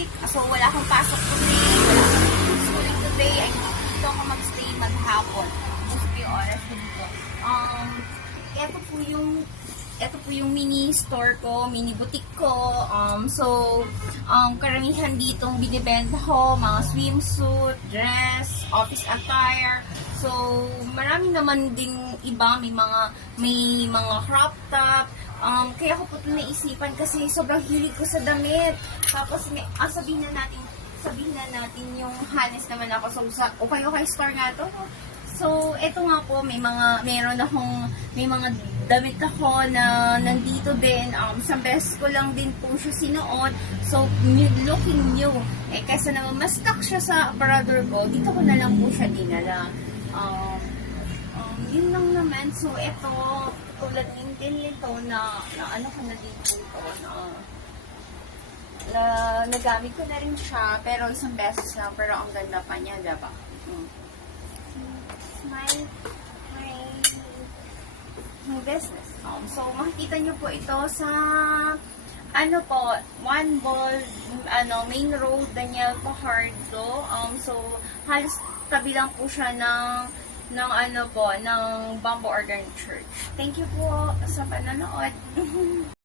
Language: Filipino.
week. So, wala akong pasok today. Wala akong schooling today. Ay, dito ako magstay maghapon. Mostly oras dito. Ito po yung mini store ko, mini boutique ko. Karamihan dito binibenta ko, mga swimsuit, dress, office attire. So, marami naman ding iba, may mga crop top. Kaya ko po ito naisipan kasi sobrang hilig ko sa damit. Tapos, sabihin na natin yung hanes naman ako. So, okay store nga to. So, eto nga po, may mga damit ako na nandito din. Isang beses ko lang din po siya sinuot. So, looking new. Kaysa naman mas stuck siya sa aparador ko, dito ko na lang po siya dinala. Yun lang naman. So, eto, tulad din nito na ano ko na dito ito, na nagamit ko na rin siya, pero isang beses lang, pero ang ganda pa niya, diba? My business. So, makikita nyo po ito sa One Ball, Main Road, Daniel Fajardo. So, halos tabi lang po siya ng Bamboo Organic Church. Thank you po sa panonood.